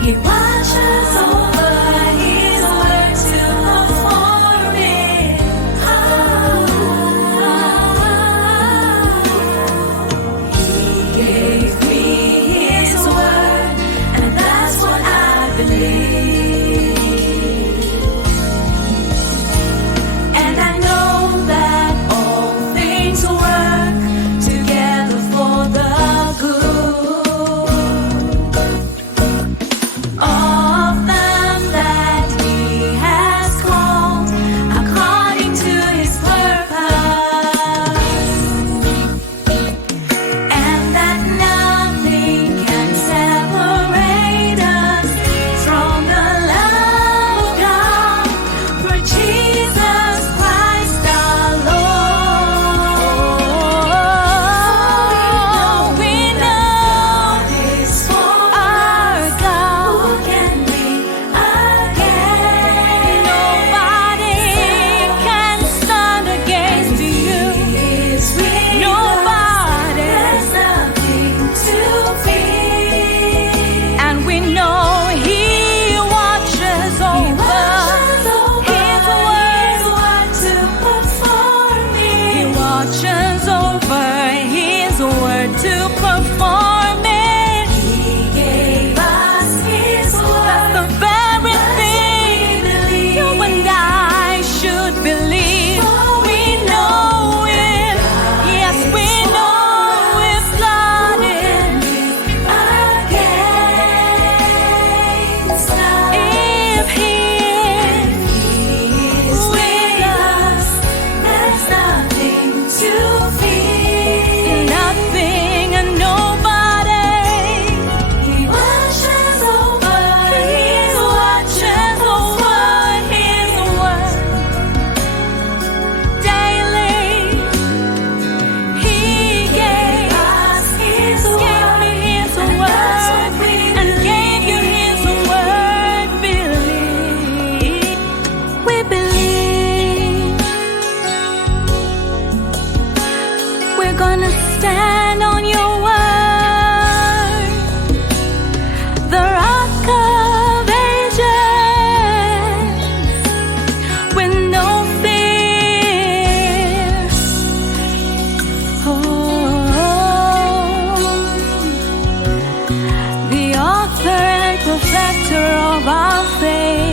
He watches over His word to perform it. He gave me His word, and that's what I believe. And I know that all things work together for the good of them that He has called according to His purpose, and that nothing can separate us from the love of God through Jesus Christ our Lord. We know this for our God. Who can be against? Nobody can stand against you. Nobody. There's nothing to fear. And we know He watches over His word to perform it. He watches over His word to perform it. He gave us His word. That's the very thing you and I should believe. We know it. Yes, we know if God is against us. If He is with us, there's nothing to fear. Nothing and nobody. He watches over His word daily. He gave us His word, and gave you His word. Believe, we believe. We're gonna stand on Your word, the Rock of Ages, with no fear. The author and perfecter of our faith.